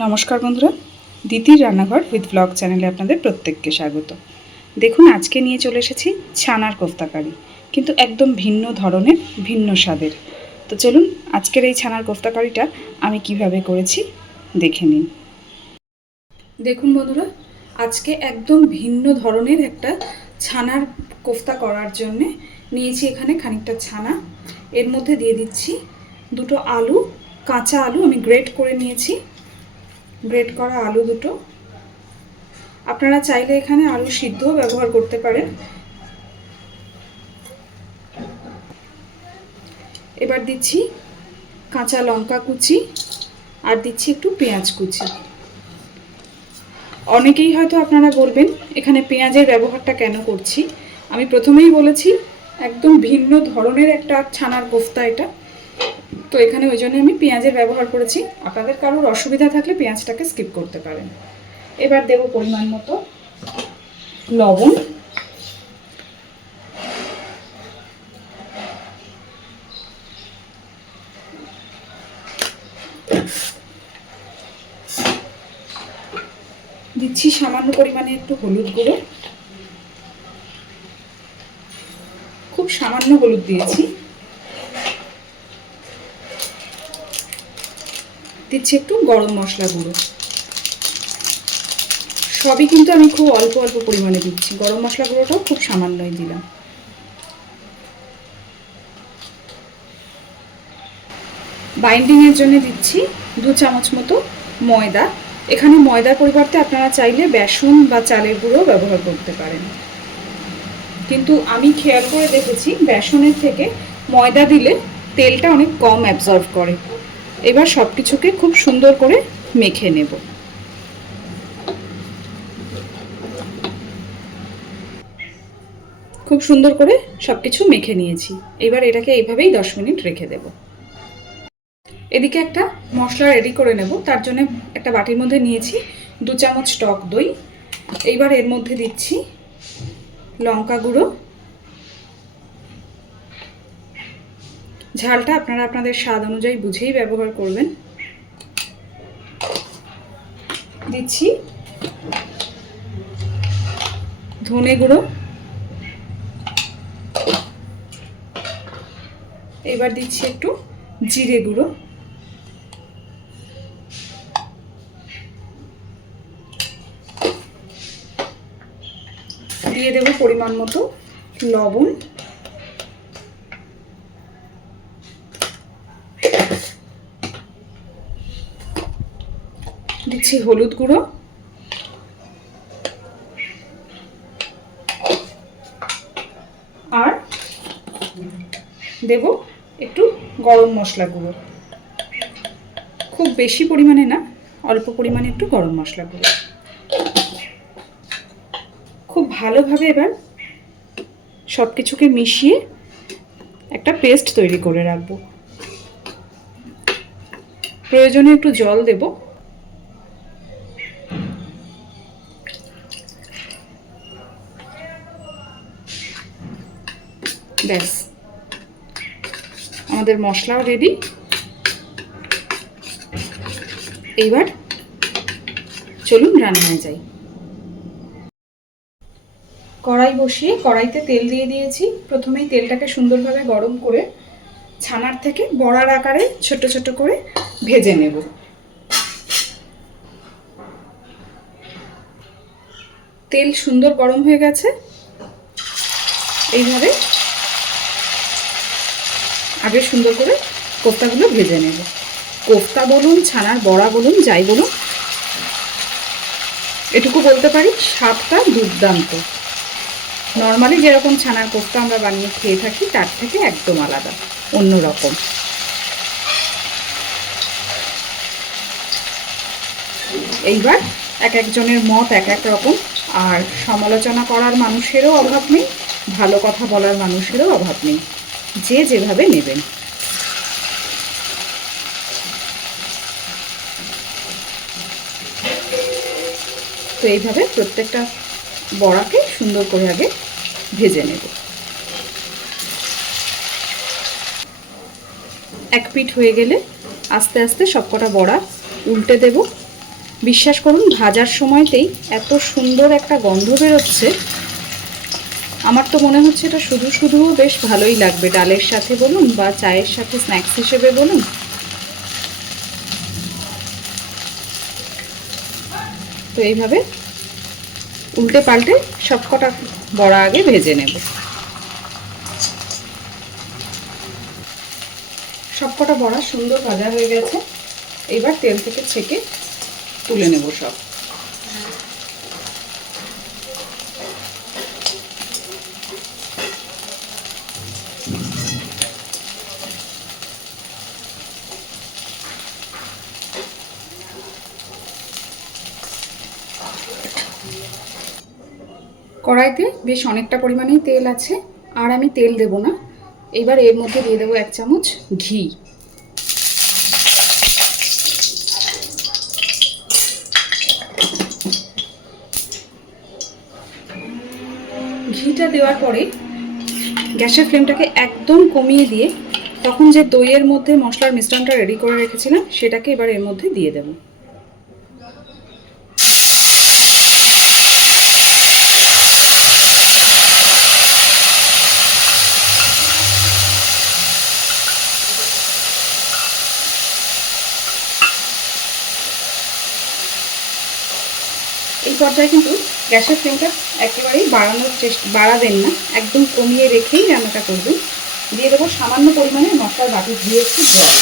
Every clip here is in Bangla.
নমস্কার বন্ধুরা, দিদির রান্নাঘর উইথ ব্লগ চ্যানেলে আপনাদের প্রত্যেককে স্বাগত। দেখুন, আজকে নিয়ে চলে এসেছি ছানার কোফতা কারি, কিন্তু একদম ভিন্ন ধরনের, ভিন্ন স্বাদের। তো চলুন আজকের এই ছানার কোফতা কারিটা আমি কিভাবে করেছি দেখে নিন। দেখুন বন্ধুরা, আজকে একদম ভিন্ন ধরনের একটা ছানার কোফতা করার জন্যে নিয়েছি এখানে খানিকটা ছানা। এর মধ্যে দিয়ে দিচ্ছি দুটো আলু, কাঁচা আলু আমি গ্রেট করে নিয়েছি, গ্রেট করা আলু দুটো। আপনারা চাইলে এখানে আলু সিদ্ধও ব্যবহার করতে পারেন। এবার দিচ্ছি কাঁচা লঙ্কা কুচি আর দিচ্ছি একটু পেঁয়াজ কুচি। অনেকেই হয়তো আপনারা বলবেন এখানে পেঁয়াজের ব্যবহারটা কেন করছি। আমি প্রথমেই বলেছি একদম ভিন্ন ধরনের একটা ছানার কোফতা এটা, তো এখানে ওই জন্য আমি পেঁয়াজের ব্যবহার করেছি। আপনাদের কারোর অসুবিধা থাকলে পেঁয়াজটাকে স্কিপ করতে পারেন। এবার দেব পরিমাণ মতো লবণ, দিচ্ছি সামান্য পরিমাণে একটু হলুদ গুঁড়ো, খুব সামান্য হলুদ দিয়েছি, দিচ্ছি একটু গরম মশলা গুঁড়ো। সবই কিন্তু আমি খুব অল্প অল্প পরিমাণে দিচ্ছি, গরম মশলা গুঁড়োটাও খুব সামান্যই দিলাম। বাইন্ডিংয়ের জন্য দিচ্ছি 2 চামচ মতো ময়দা। এখানে ময়দার পরিবর্তে আপনারা চাইলে বেসন বা চালের গুঁড়ো ব্যবহার করতে পারেন, কিন্তু আমি খেয়াল করে দেখেছি বেসনের থেকে ময়দা দিলে তেলটা অনেক কম অ্যাবজর্ব করে। এবার সব কিছুকে খুব সুন্দর করে মেখে নেব। খুব সুন্দর করে সব কিছু মেখে নিয়েছি। এবার এটাকে এইভাবেই 10 মিনিট রেখে দেব। এদিকে একটা মশলা রেডি করে নেব। তার জন্য একটা বাটির মধ্যে নিয়েছি 2 চামচ টক দই। এইবার এর মধ্যে দিচ্ছি লঙ্কা গুঁড়ো, ঝালটা আপনারা আপনাদের স্বাদ অনুযায়ী বুঝেই ব্যবহার করবেন। দিচ্ছি ধনে গুঁড়ো, এবার দিচ্ছি একটু জিরে গুঁড়ো, দিয়ে দেব পরিমাণ মতো লবণ, দিচ্ছি হলুদ গুঁড়ো, আর দেব একটু গরম মশলা গুঁড়ো। খুব বেশি পরিমাণে না, অল্প পরিমাণে একটু গরম মশলা গুঁড়ো। খুব ভালোভাবে এবার সব কিছুকে মিশিয়ে একটা পেস্ট তৈরি করে রাখবো। প্রয়োজনে একটু জল দেব। ব্যাস, আমাদের মশলাও রেডি। এইবার চলুন রান্নায় যাই। কড়াই বসিয়ে কড়াইতে তেল দিয়ে দিয়েছি। প্রথমেই তেলটাকে সুন্দরভাবে গরম করে ছানার থেকে বড়ার আকারে ছোট ছোট করে ভেজে নেব। তেল সুন্দর গরম হয়ে গেছে। এইভাবে আগে সুন্দর করে কোফতাগুলো ভেজে নেব। কোফতা বলুন, ছানার বড়া বলুন, যাই বলুন, এটুকু বলতে পারি স্বাদটা দুর্দান্ত। নর্মালি যেরকম ছানার কোফতা আমরা বানিয়ে খেয়ে থাকি তার থেকে একদম আলাদা, অন্যরকম। এইবার এক একজনের মত এক এক রকম, আর সমালোচনা করার মানুষেরও অভাব নেই, ভালো কথা বলার মানুষেরও অভাব নেই, যে যেভাবে নেবেন। তো এইভাবে প্রত্যেকটা বড়াকে সুন্দর করে আগে ভেজে নেব। এক পিঠ হয়ে গেলে আস্তে আস্তে সবকটা বড়া উল্টে দেব। বিশ্বাস করুন ভাজার সময়তেই এত সুন্দর একটা গন্ধ বেরোচ্ছে, আমার তো মনে হচ্ছে এটা শুধু শুধুও বেশ ভালোই লাগবে, ডালের সাথে বলুন বা চায়ের সাথে স্ন্যাক্স হিসেবে বলুন। তো এইভাবে উল্টে পাল্টে সবকটা বড়া আগে ভেজে নেব। সবকটা বড়া সুন্দর ভাজা হয়ে গেছে, এবার তেল থেকে ছেঁকে তুলে নেব সব। কড়াইতে বেশ অনেকটা পরিমাণেই তেল আছে, আর আমি তেল দেব না। এবার এর মধ্যে দিয়ে দেবো 1 চামচ ঘি। ঘিটা দেওয়ার পরে গ্যাসের ফ্লেমটাকে একদম কমিয়ে দিয়ে তখন যে দইয়ের মধ্যে মশলার মিশ্রণটা রেডি করে রেখেছিলাম সেটাকে এবার এর মধ্যে দিয়ে দেব। এই পর্যায়ে কিন্তু গ্যাসের ফ্লেমটা একেবারেই বাড়াবেন না, একদম কমিয়ে রেখেই রান্নাটা করবেন। দিয়ে দেবো সামান্য পরিমাণে মশলার বাটি ধুয়ে একটু জল।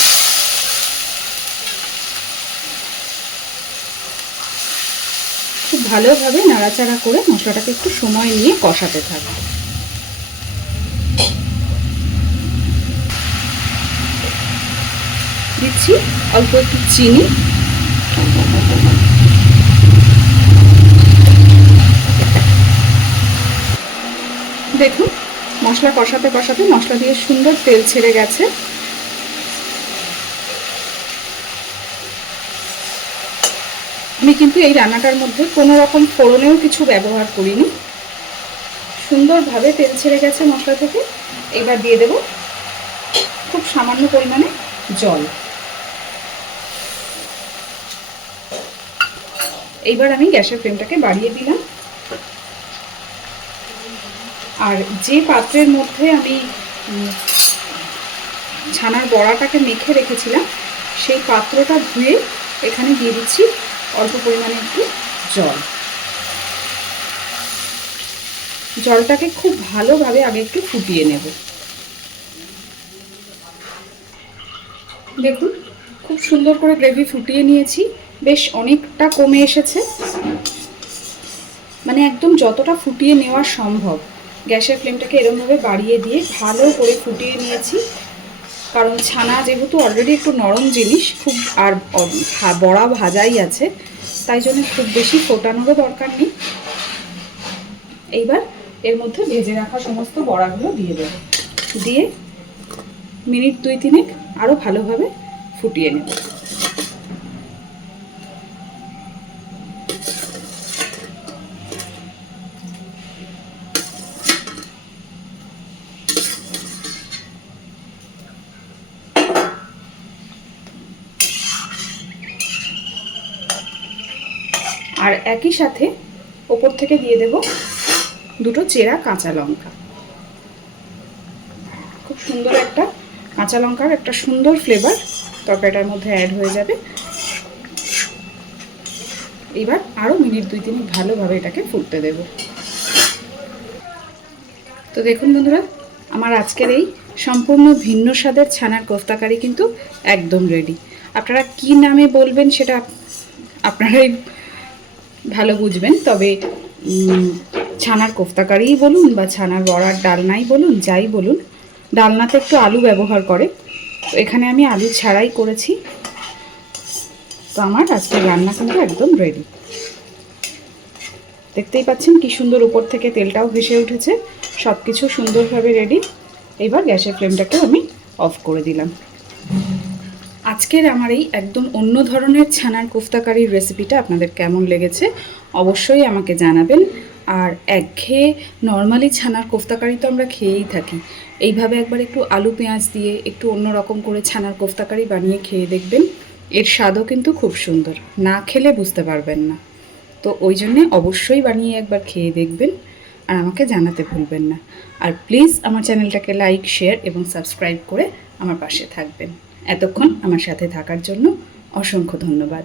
খুব ভালোভাবে নাড়াচাড়া করে মশলাটাকে একটু সময় নিয়ে কষাতে থাকবে। দিচ্ছি অল্প একটু চিনি, দেখুন মশলা কষাতে কষাতে মশলা দিয়ে সুন্দর তেল ছেড়ে গেছে। আমি কিন্তু এই রান্নাটার মধ্যে কোনো রকম ফোড়নেও কিছু ব্যবহার করিনি, সুন্দরভাবে তেল ছেড়ে গেছে মশলা থেকে। এবার দিয়ে দেব খুব সামান্য পরিমাণে জল। এইবার আমি গ্যাসের ফ্লেমটাকে বাড়িয়ে দিলাম, আর যে পাত্রের মধ্যে আমি ছানার বড়াটাকে মেখে রেখেছিলাম সেই পাত্রটা ধুয়ে এখানে দিয়ে দিচ্ছি অল্প পরিমাণে একটু জল। জলটাকে খুব ভালোভাবে আগে একটু ফুটিয়ে নেব। দেখুন খুব সুন্দর করে গ্রেভি ফুটিয়ে নিয়েছি, বেশ অনেকটা কমে এসেছে, মানে একদম যতটা ফুটিয়ে নেওয়া সম্ভব। গ্যাসের ফ্লেমটাকে এরকমভাবে বাড়িয়ে দিয়ে ভালো করে ফুটিয়ে নিয়েছি, কারণ ছানা যেহেতু অলরেডি একটু নরম জিনিস, খুব আর বড়া ভাজাই আছে, তাই জন্য খুব বেশি ফোটানোরও দরকার নেই। এইবার এর মধ্যে ভেজে রাখা সমস্ত বড়াগুলো দিয়ে দেব, দিয়ে মিনিট 2-3 আরও ভালোভাবে ফুটিয়ে নেব। আর একই সাথে ওপর থেকে দিয়ে দেব 2 চেরা কাঁচা লঙ্কা। খুব সুন্দর একটা কাঁচা লঙ্কার একটা সুন্দর ফ্লেভার তরকারিটার মধ্যে অ্যাড হয়ে যাবে। এবার আরও মিনিট 2-3 ভালোভাবে এটাকে ফুটতে দেব। তো দেখুন বন্ধুরা, আমার আজকের এই সম্পূর্ণ ভিন্ন স্বাদের ছানার কোফতা কারি কিন্তু একদম রেডি। আপনারা কি নামে বলবেন সেটা আপনারাই ভালো বুঝবেন, তবে ছানার কোফতা কারিই বলুন বা ছানার বড়ার ডালনাই বলুন, যাই বলুন, ডালনাতে একটু আলু ব্যবহার করে, তো এখানে আমি আলু ছাড়াই করেছি। তো আমার আজকের রান্না কিন্তু একদম রেডি। দেখতেই পাচ্ছেন কি সুন্দর উপর থেকে তেলটাও ভেসে উঠেছে, সব কিছু সুন্দরভাবে রেডি। এবার গ্যাসের ফ্লেমটাকে আমি অফ করে দিলাম। আজকের আমার এই একদম অন্য ধরনের ছানার কোফতা কারির রেসিপিটা আপনাদের কেমন লেগেছে অবশ্যই আমাকে জানাবেন। আর একঘেয়ে নর্মালি ছানার কোফতা কারি তো আমরা খেয়েই থাকি, এইভাবে একবার একটু আলু পেঁয়াজ দিয়ে একটু অন্য রকম করে ছানার কোফতা কারি বানিয়ে খেয়ে দেখবেন, এর স্বাদও কিন্তু খুব সুন্দর, না খেলে বুঝতে পারবেন না। তো ওই জন্যে অবশ্যই বানিয়ে একবার খেয়ে দেখবেন আর আমাকে জানাতে ভুলবেন না। আর প্লিজ আমার চ্যানেলটাকে লাইক, শেয়ার এবং সাবস্ক্রাইব করে আমার পাশে থাকবেন। এতক্ষণ আমার সাথে থাকার জন্য অসংখ্য ধন্যবাদ।